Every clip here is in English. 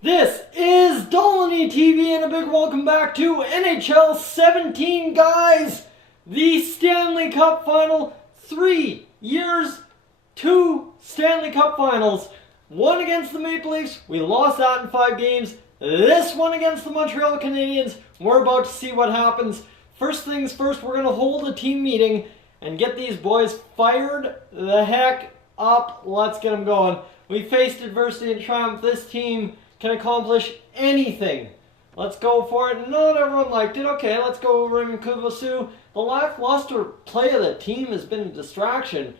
This is Dolany TV and a big welcome back to NHL 17, guys! The Stanley Cup Final, 3 years, 2 Stanley Cup Finals. One against the Maple Leafs, we lost that in 5 games. This one against the Montreal Canadiens, we're about to see what happens. First things first, we're going to hold a team meeting and get these boys fired the heck up. Let's get them going. We faced adversity and triumph. This team can accomplish anything. Let's go for it. Not everyone liked it. Okay, let's go over Raymond Kubasu. The lackluster play of the team has been a distraction.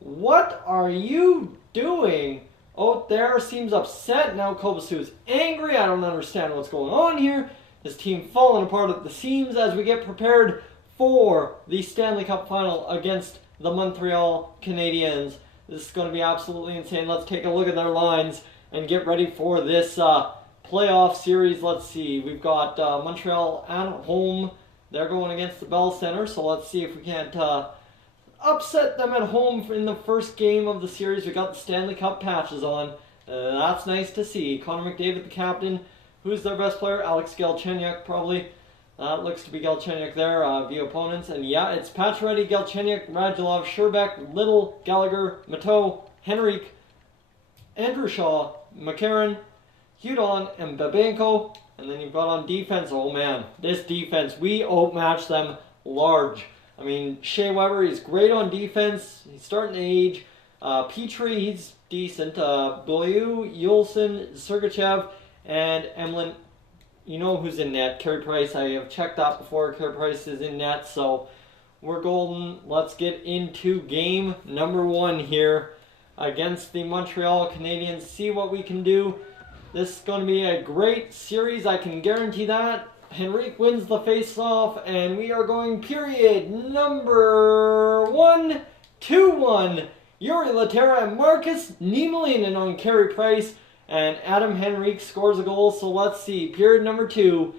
What are you doing? Oh, there seems upset. Now Kubasu is angry. I don't understand what's going on here. This team falling apart at the seams as we get prepared for the Stanley Cup Final against the Montreal Canadiens. This is going to be absolutely insane. Let's take a look at their lines and get ready for this playoff series. Let's see. We've got Montreal at home. They're going against the Bell Center, so let's see if we can't upset them at home in the first game of the series. We got the Stanley Cup patches on. That's nice to see. Connor McDavid, the captain. Who's their best player? Alex Galchenyuk, probably. That looks to be Galchenyuk there via opponents. And yeah, it's Pacioretty, Galchenyuk, Radulov, Sherbeck, Little, Gallagher, Mateau, Henrique, Andrew Shaw, McCarron, Hudon, and Babenko. And then you've got on defense, oh man, this defense, we outmatched them large. I mean, Shea Weber, he's great on defense. He's starting to age. Petrie, he's decent. Beaulieu, Yulson, Sergachev, and Emlyn. You know who's in net. Carey Price, I have checked that before. Carey Price is in net, so we're golden. Let's get into game number 1 here against the Montreal Canadiens. See what we can do. This is going to be a great series, I can guarantee that. Henrique wins the face-off, and we are going period number 1, 2-1. Yuri Laterra and Marcus Niemelainen on Carey Price, and Adam Henrique scores a goal. So let's see, period number 2.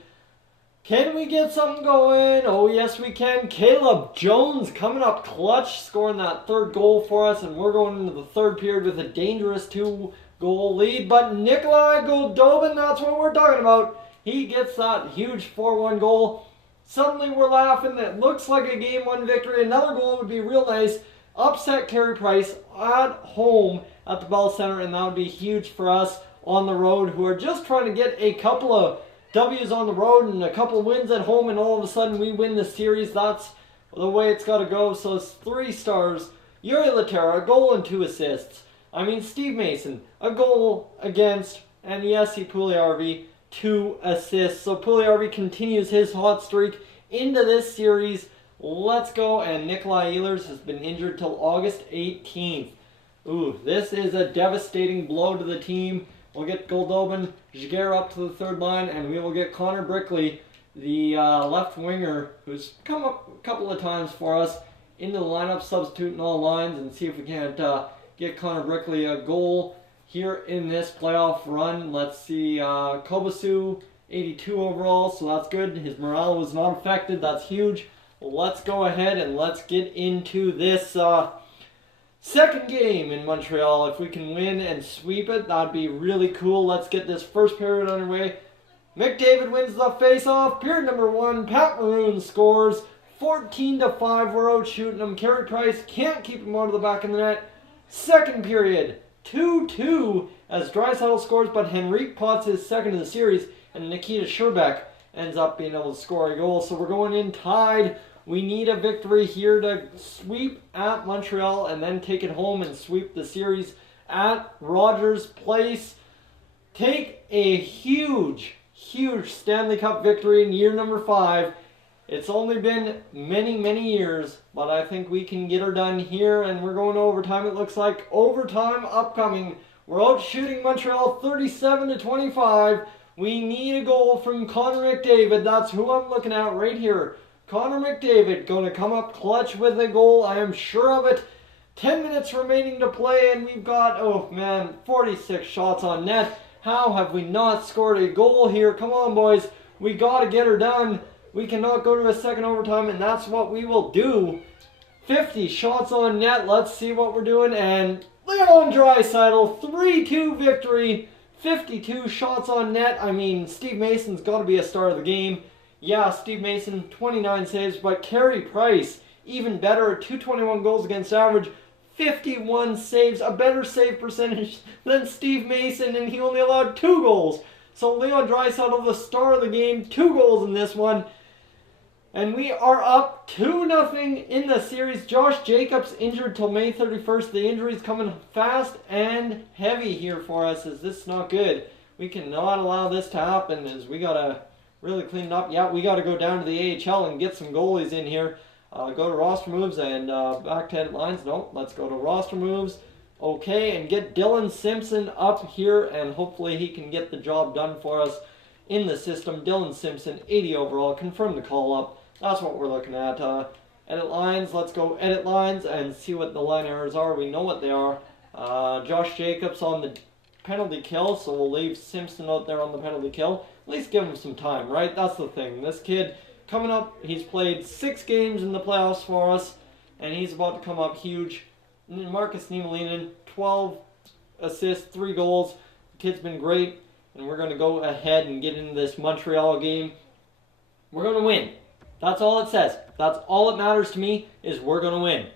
Can we get something going? Oh yes we can. Caleb Jones coming up clutch, scoring that 3rd goal for us, and we're going into the 3rd period with a dangerous 2-goal lead. But Nikolai Goldobin, that's what we're talking about. He gets that huge 4-1 goal. Suddenly we're laughing. It looks like a game 1 victory. Another goal would be real nice. Upset Carey Price at home at the Bell Center, and that would be huge for us on the road, who are just trying to get a couple of W's on the road and a couple of wins at home, and all of a sudden we win the series. That's the way it's got to go. So it's 3 stars. Yuri Laterra, a goal and 2 assists. I mean, Steve Mason, a goal against, and Jesse Puljujärvi, 2 assists. So Puljujärvi continues his hot streak into this series. Let's go. And Nikolai Ehlers has been injured till August 18th. Ooh, this is a devastating blow to the team. We'll get Goldobin, Giguère up to the 3rd line, and we will get Connor Brickley, the left winger, who's come up a couple of times for us, into the lineup, substituting all lines, and see if we can't get Connor Brickley a goal here in this playoff run. Let's see, Kubasu, 82 overall, so that's good. His morale was not affected. That's huge. Let's go ahead and let's get into this 2nd game in Montreal. If we can win and sweep it, that'd be really cool. Let's get this 1st period underway. McDavid wins the face-off. Period number 1, Pat Maroon scores. 14-5, we're out shooting him. Carey Price can't keep him out of the back of the net. 2nd period, 2-2 as Draisaitl scores, but Henrique pots his 2nd of the series, and Nikita Sherbeck ends up being able to score a goal. So we're going in tied. We need a victory here to sweep at Montreal and then take it home and sweep the series at Rogers Place. Take a huge, huge Stanley Cup victory in year number 5. It's only been many, many years, but I think we can get her done here, and we're going to overtime. It looks like overtime upcoming. We're out shooting Montreal 37-25. We need a goal from Connor McDavid. That's who I'm looking at right here. Connor McDavid going to come up clutch with a goal. I am sure of it. 10 minutes remaining to play, and we've got, oh man, 46 shots on net. How have we not scored a goal here? Come on, boys. We got to get her done. We cannot go to a 2nd overtime, and that's what we will do. 50 shots on net. Let's see what we're doing. And Leon Draisaitl, 3-2 victory 52 shots on net. I mean, Steve Mason's got to be a star of the game. Yeah, Steve Mason, 29 saves, but Carey Price, even better at 221 goals against average, 51 saves, a better save percentage than Steve Mason, and he only allowed 2 goals. So Leon Draisaitl, the star of the game, 2 goals in this one. And we are up 2-0 in the series. Josh Jacobs injured till May 31st. The injury's coming fast and heavy here for us, as this is not good. We cannot allow this to happen, as we got to really clean it up. Yeah, we got to go down to the AHL and get some goalies in here. Go to roster moves and back to edit lines. No, let's go to roster moves. Okay, and get Dylan Simpson up here, and hopefully he can get the job done for us in the system. Dylan Simpson, 80 overall. Confirm the call up. That's what we're looking at. Edit lines. Let's go edit lines and see what the line errors are. We know what they are. Josh Jacobs on the penalty kill, so we'll leave Simpson out there on the penalty kill. At least give him some time, right? That's the thing. This kid coming up, he's played 6 games in the playoffs for us, and he's about to come up huge. Marcus Niemelainen, 12 assists, 3 goals. The kid's been great, and we're going to go ahead and get into this Montreal game. We're going to win. That's all it says. That's all that matters to me, is we're going to win.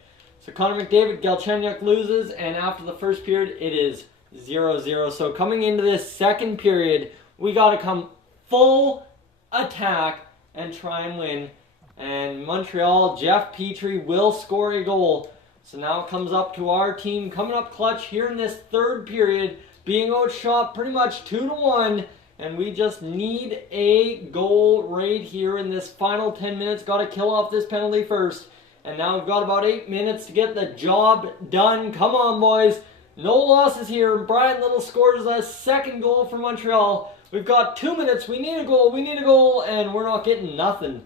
So Connor McDavid, Galchenyuk loses, and after the first period, it is 0-0. So coming into this second period, we got to come full attack and try and win. And Montreal, Jeff Petrie will score a goal. So now it comes up to our team coming up clutch here in this third period, being outshot pretty much 2-1. And we just need a goal right here in this final 10 minutes. Got to kill off this penalty first. And now we've got about 8 minutes to get the job done. Come on, boys. No losses here. Brian Little scores a second goal for Montreal. We've got 2 minutes. We need a goal. We need a goal. And we're not getting nothing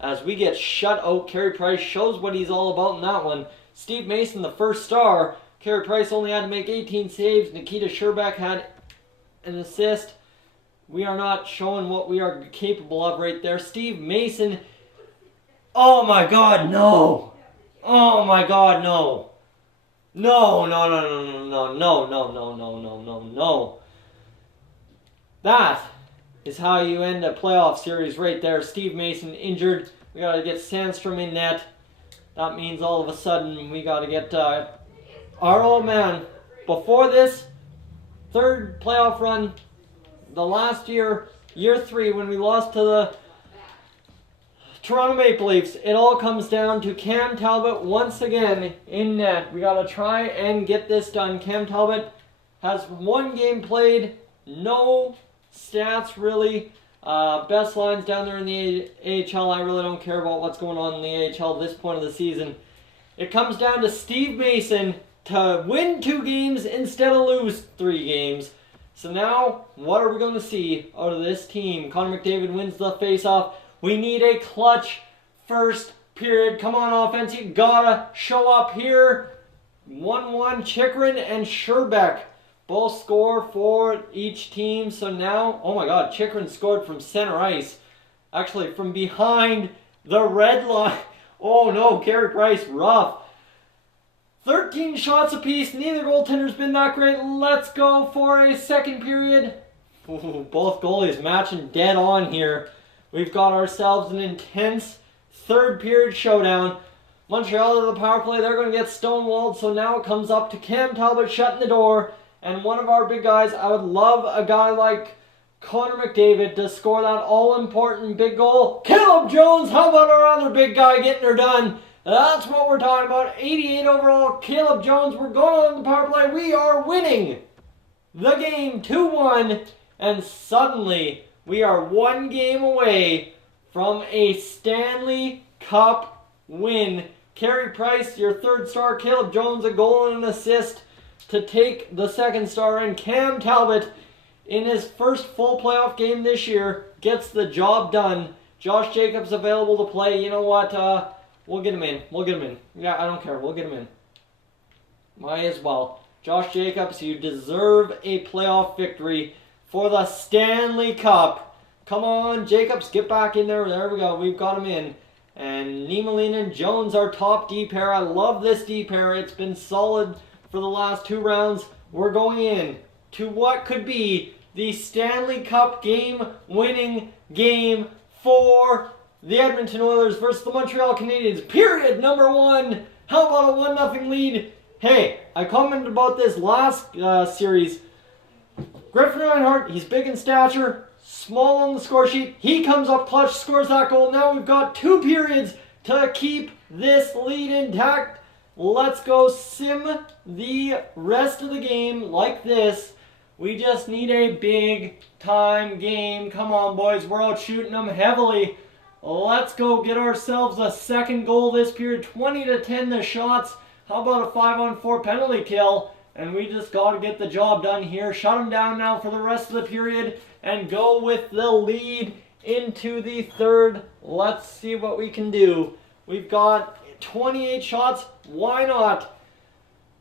as we get shut out. Carey Price shows what he's all about in that one. Steve Mason, the first star. Carey Price only had to make 18 saves. Nikita Scherbak had an assist. We are not showing what we are capable of right there. Steve Mason. Oh my God, no. Oh my God, no. No, no, no, no, no, no, no, no, no, no, no, no. That is how you end a playoff series right there. Steve Mason injured. We got to get Sandstrom in net. That means all of a sudden we got to get our old man. Before this third playoff run, the last year, year 3, when we lost to the Toronto Maple Leafs, it all comes down to Cam Talbot once again in net. We got to try and get this done. Cam Talbot has 1 game played, no stats really. Best lines down there in the AHL. I really don't care about what's going on in the AHL at this point of the season. It comes down to Steve Mason to win 2 games instead of lose 3 games. So now, what are we going to see out of this team? Connor McDavid wins the faceoff. We need a clutch first period. Come on, offense. You gotta show up here. 1-1, Chychrun and Scherbak both score for each team. So now, oh my God, Chychrun scored from center ice. Actually, from behind the red line. Oh no, Carey Price, rough. 13 shots apiece. Neither goaltender's been that great. Let's go for a second period. Ooh, both goalies matching dead on here. We've got ourselves an intense third period showdown. Montreal to the power play. They're going to get stonewalled. So now it comes up to Cam Talbot shutting the door. And one of our big guys, I would love a guy like Connor McDavid to score that all-important big goal. Caleb Jones, how about our other big guy getting her done? That's what we're talking about. 88 overall, Caleb Jones. We're going on the power play. We are winning the game 2-1. And suddenly, we are 1 game away from a Stanley Cup win. Carey Price, your 3rd star. Caleb Jones, a goal and an assist to take the 2nd star. And Cam Talbot, in his first full playoff game this year, gets the job done. Josh Jacobs available to play. You know what? We'll get him in. We'll get him in. Yeah, I don't care. We'll get him in. Might as well. Josh Jacobs, you deserve a playoff victory for the Stanley Cup. Come on, Jacobs, get back in there. There we go. We've got him in. And Niemelainen and Jones, our top D pair. I love this D pair. It's been solid for the last 2 rounds. We're going in to what could be the Stanley Cup game-winning game for the Edmonton Oilers versus the Montreal Canadiens. Period number 1. How about a 1-0 lead? Hey, I commented about this last series. Griffin Reinhart, he's big in stature, small on the score sheet. He comes up clutch, scores that goal. Now we've got 2 periods to keep this lead intact. Let's go sim the rest of the game like this. We just need a big time game. Come on, boys. We're out shooting them heavily. Let's go get ourselves a second goal this period. 20-10 the shots. How about a 5-on-4 penalty kill? And we just got to get the job done here. Shut them down now for the rest of the period and go with the lead into the third. Let's see what we can do. We've got 28 shots. Why not?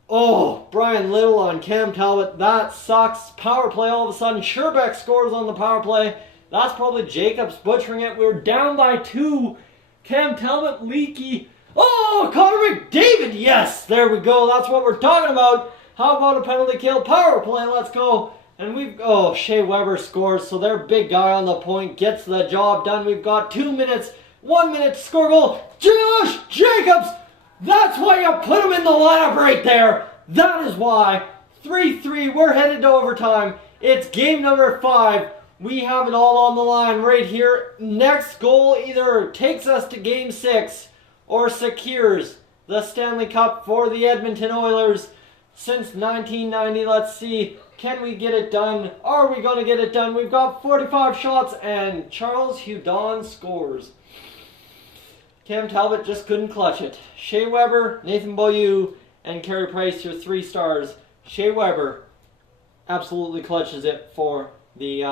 Oh, Brian Little on Cam Talbot. That sucks. Power play all of a sudden. Sherbeck scores on the power play. That's probably Jacobs butchering it. We're down by 2. Cam Talbot leaky. Oh, Connor McDavid. Yes, there we go. That's what we're talking about. How about a penalty kill? Power play. Let's go. And Shea Weber scores. So their big guy on the point gets the job done. We've got 2 minutes. 1 minute to score goal. Josh Jacobs. That's why you put him in the lineup right there. That is why. 3-3. We're headed to overtime. It's game number 5. We have it all on the line right here. Next goal either takes us to game 6 or secures the Stanley Cup for the Edmonton Oilers since 1990. Let's see. Can we get it done? Are we going to get it done? We've got 45 shots and Charles Hudon scores. Cam Talbot just couldn't clutch it. Shea Weber, Nathan Beaulieu, and Carey Price, your 3 stars. Shea Weber absolutely clutches it for the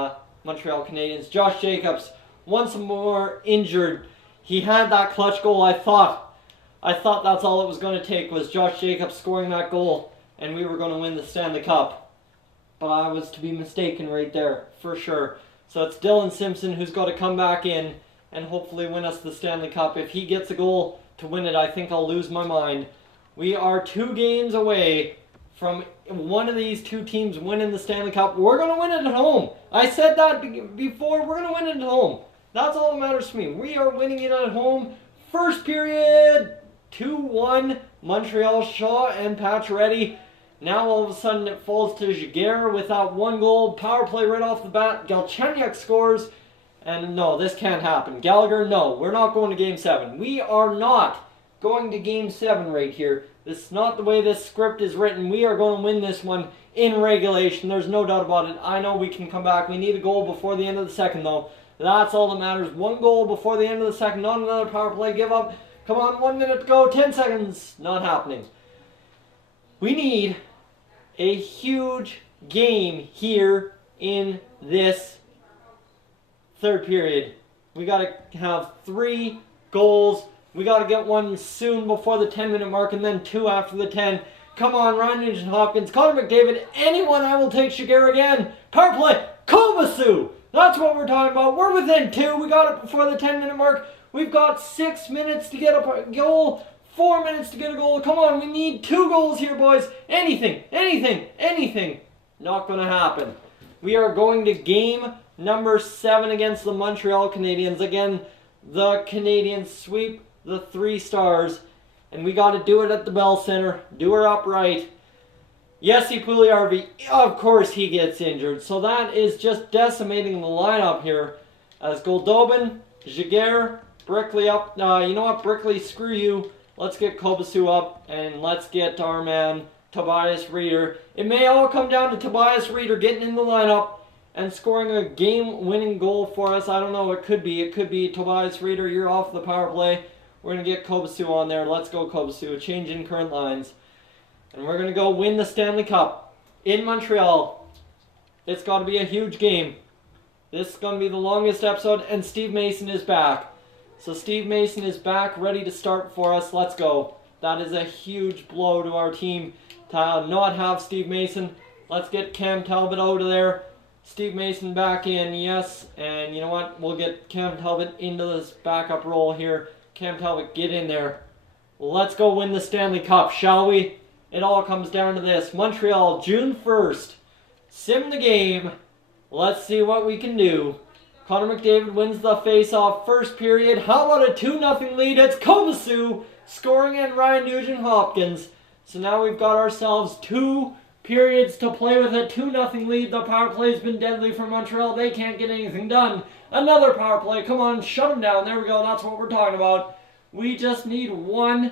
Montreal Canadiens. Josh Jacobs, once more injured. He had that clutch goal. I thought that's all it was going to take was Josh Jacobs scoring that goal, and we were going to win the Stanley Cup. But I was to be mistaken right there, for sure. So it's Dylan Simpson who's got to come back in and hopefully win us the Stanley Cup. If he gets a goal to win it, I think I'll lose my mind. We are 2 games away from one of these 2 teams winning the Stanley Cup. We're going to win it at home. I said that before. We're going to win it at home. That's all that matters to me. We are winning it at home. First period, 2-1. Montreal, Shaw and Pacioretty. Now all of a sudden it falls to Giguere with that 1 goal. Power play right off the bat. Galchenyuk scores. And no, this can't happen. Gallagher, no. We're not going to Game 7. We are not going to Game 7 right here. This is not the way this script is written. We are going to win this one in regulation. There's no doubt about it. I know we can come back. We need a goal before the end of the second, though. That's all that matters. 1 goal before the end of the second. Not another power play. Give up. Come on, 1 minute to go. 10 seconds. Not happening. We need a huge game here in this third period. We got to have 3 goals. We got to get 1 soon before the 10-minute mark and then 2 after the 10. Come on, Ryan Nugent-Hopkins, Connor McDavid, anyone. I will take Giguere again. Power play, Kovacic. That's what we're talking about. We're within 2. We got it before the 10-minute mark. We've got 6 minutes to get a goal. 4 minutes to get a goal. Come on, we need 2 goals here, boys. Anything, anything, anything. Not going to happen. We are going to game number 7 against the Montreal Canadiens. Again, the Canadiens sweep the 3 stars. And we got to do it at the Bell Center. Do her upright. Jesse Puljujarvi, of course he gets injured. So that is just decimating the lineup here. As Goldobin, Giguere, Brickley up. You know what, Brickley, screw you. Let's get Kovacic up. And let's get our man, Tobias Reeder. It may all come down to Tobias Reeder getting in the lineup and scoring a game-winning goal for us. I don't know. It could be. It could be Tobias Reeder. You're off the power play. We're going to get Kovacic on there. Let's go, Kovacic. Change in current lines. And we're going to go win the Stanley Cup in Montreal. It's got to be a huge game. This is going to be the longest episode. And Steve Mason is back. So Steve Mason is back, ready to start for us. Let's go. That is a huge blow to our team to not have Steve Mason. Let's get Cam Talbot out of there. Steve Mason back in, yes. And you know what? We'll get Cam Talbot into this backup role here. Cam Talbot, get in there. Let's go win the Stanley Cup, shall we? It all comes down to this. Montreal, June 1st. Sim the game Let's see what we can do. Connor McDavid wins the face-off first period. How about a 2-0 lead? It's Kovacic scoring and Ryan Nugent-Hopkins. So now we've got ourselves 2 periods to play with a 2-0 lead. The power play's been deadly for Montreal. They can't get anything done. Another power play. Come on, shut them down. There we go. That's what we're talking about. We just need 1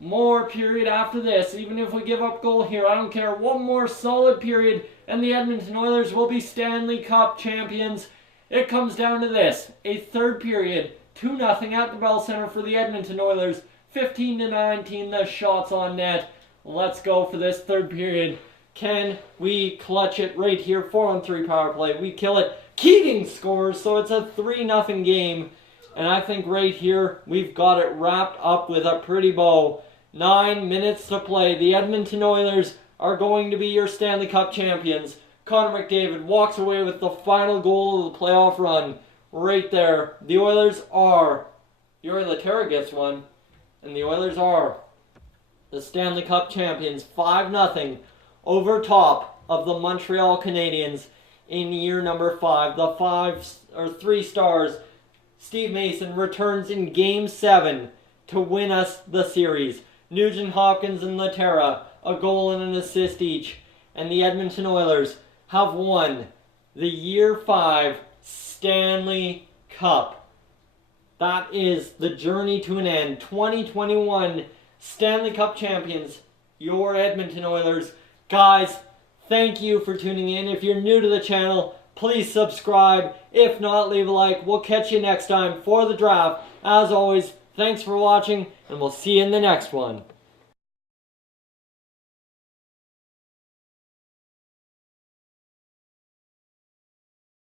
more period after this. Even if we give up goal here, I don't care. 1 more solid period, and the Edmonton Oilers will be Stanley Cup champions. It comes down to this. A third period, 2-0 at the Bell Center for the Edmonton Oilers. 15-19, the shots on net. Let's go for this third period. Can we clutch it right here? 4-on-3 power play. We kill it. Keating scores, so it's a 3-0 game. And I think right here, we've got it wrapped up with a pretty bow. 9 minutes to play. The Edmonton Oilers are going to be your Stanley Cup champions. Connor McDavid walks away with the final goal of the playoff run. Right there. The Oilers are. Yuri Laterra gets one. And the Oilers are the Stanley Cup champions. 5-0 over top of the Montreal Canadiens in year number 5. The 3 stars. Steve Mason returns in Game 7 to win us the series. Nugent-Hopkins and Laterra, a goal and an assist each. And the Edmonton Oilers have won the Year 5 Stanley Cup. That is the journey to an end. 2021 Stanley Cup champions, your Edmonton Oilers. Guys, thank you for tuning in. If you're new to the channel, please subscribe. If not, leave a like. We'll catch you next time for the draft. As always, thanks for watching, and we'll see you in the next one.